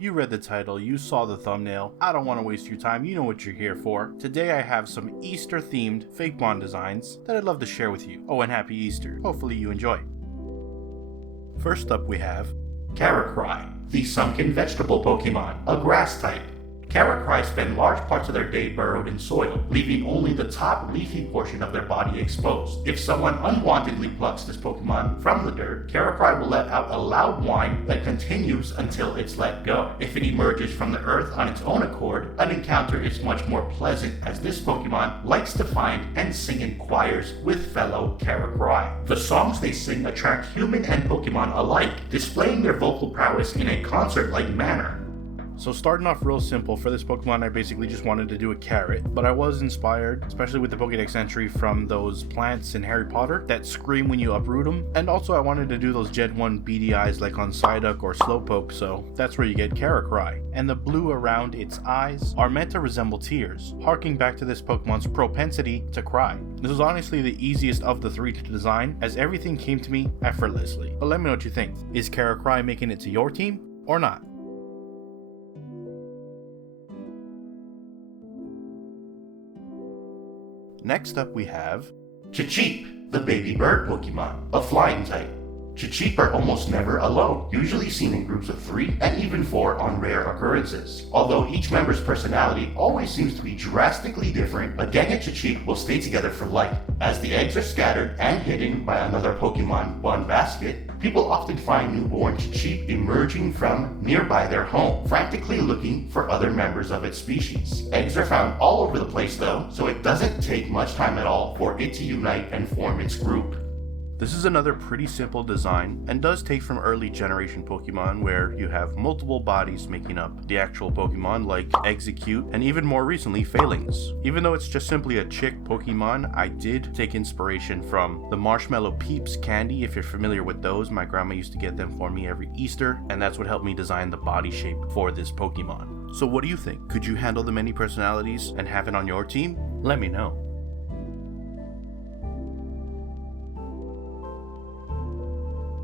You read the title, you saw the thumbnail. I don't want to waste your time, you know what you're here for. Today I have some Easter themed Fakemon designs that I'd love to share with you. Oh, and happy Easter. Hopefully you enjoy. First up we have Karakrai, the sunken vegetable Pokemon, a grass type. Karakrai spend large parts of their day burrowed in soil, leaving only the top leafy portion of their body exposed. If someone unwantedly plucks this Pokemon from the dirt, Karakrai will let out a loud whine that continues until it's let go. If it emerges from the earth on its own accord, an encounter is much more pleasant as this Pokemon likes to find and sing in choirs with fellow Karakrai. The songs they sing attract human and Pokemon alike, displaying their vocal prowess in a concert-like manner. So starting off real simple, for this Pokemon I basically just wanted to do a carrot, but I was inspired, especially with the Pokédex entry, from those plants in Harry Potter that scream when you uproot them, and also I wanted to do those Gen 1 beady eyes like on Psyduck or Slowpoke, so that's where you get Karakrai. And the blue around its eyes are meant to resemble tears, harking back to this Pokemon's propensity to cry. This was honestly the easiest of the three to design, as everything came to me effortlessly. But let me know what you think. Is Karakrai making it to your team, or not? Next up we have Chicheep, the baby bird Pokemon, a flying type. Chicheep are almost never alone, usually seen in groups of 3 and even 4 on rare occurrences. Although each member's personality always seems to be drastically different, a gang of Chicheep will stay together for life. As the eggs are scattered and hidden by another Pokemon one basket, people often find newborn Chicheep emerging from nearby their home, frantically looking for other members of its species. Eggs are found all over the place though, so it doesn't take much time at all for it to unite and form its group. This is another pretty simple design and does take from early generation Pokemon where you have multiple bodies making up the actual Pokemon like Execute and even more recently Phalanx. Even though it's just simply a chick Pokemon, I did take inspiration from the Marshmallow Peeps candy. If you're familiar with those, my grandma used to get them for me every Easter, and that's what helped me design the body shape for this Pokemon. So what do you think? Could you handle the many personalities and have it on your team? Let me know.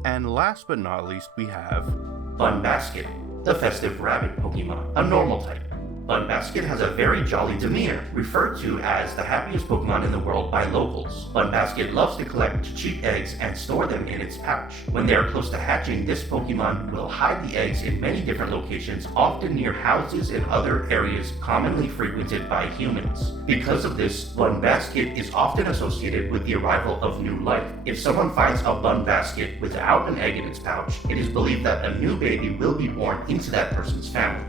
And last but not least, we have Bunbasket, the festive rabbit Pokemon, a normal type. Bunbasket has a very jolly demeanor, referred to as the happiest Pokemon in the world by locals. Bunbasket loves to collect cheap eggs and store them in its pouch. When they are close to hatching, this Pokemon will hide the eggs in many different locations, often near houses and other areas commonly frequented by humans. Because of this, Bunbasket is often associated with the arrival of new life. If someone finds a Bunbasket without an egg in its pouch, it is believed that a new baby will be born into that person's family.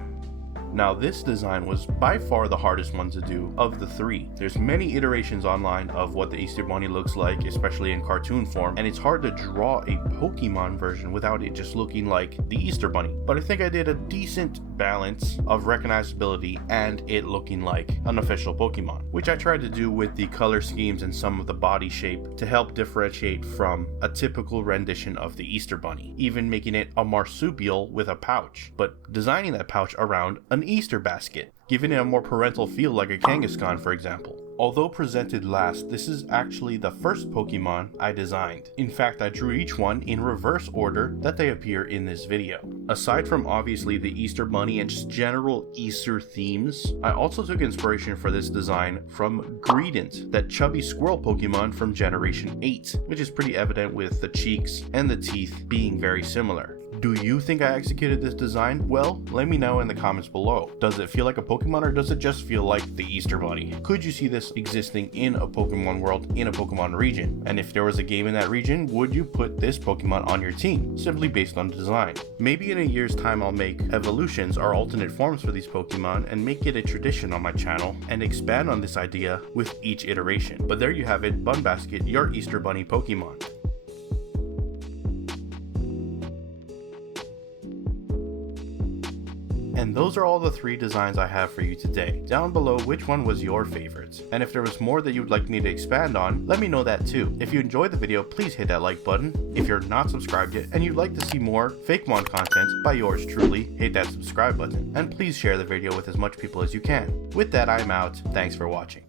Now this design was by far the hardest one to do of the 3. There's many iterations online of what the Easter Bunny looks like, especially in cartoon form, and it's hard to draw a Pokemon version without it just looking like the Easter Bunny. But I think I did a decent balance of recognizability and it looking like an official Pokemon, which I tried to do with the color schemes and some of the body shape to help differentiate from a typical rendition of the Easter Bunny, even making it a marsupial with a pouch, but designing that pouch around an Easter basket, giving it a more parental feel like a Kangaskhan, for example. Although presented last, this is actually the first Pokemon I designed. In fact, I drew each one in reverse order that they appear in this video. Aside from obviously the Easter Bunny and just general Easter themes, I also took inspiration for this design from Greedent, that chubby squirrel Pokemon from Generation 8, which is pretty evident with the cheeks and the teeth being very similar. Do you think I executed this design well? Let me know in the comments below. Does it feel like a Pokemon or does it just feel like the Easter Bunny? Could you see this existing in a Pokemon world, in a Pokemon region? And if there was a game in that region, would you put this Pokemon on your team, simply based on design? Maybe in a year's time I'll make evolutions or alternate forms for these Pokemon and make it a tradition on my channel and expand on this idea with each iteration. But there you have it, Bunbasket, your Easter Bunny Pokemon. And those are all the 3 designs I have for you today. Down below, which one was your favorite? And if there was more that you'd like me to expand on, let me know that too. If you enjoyed the video, please hit that like button. If you're not subscribed yet and you'd like to see more Fakemon content by yours truly, hit that subscribe button. And please share the video with as much people as you can. With that, I'm out. Thanks for watching.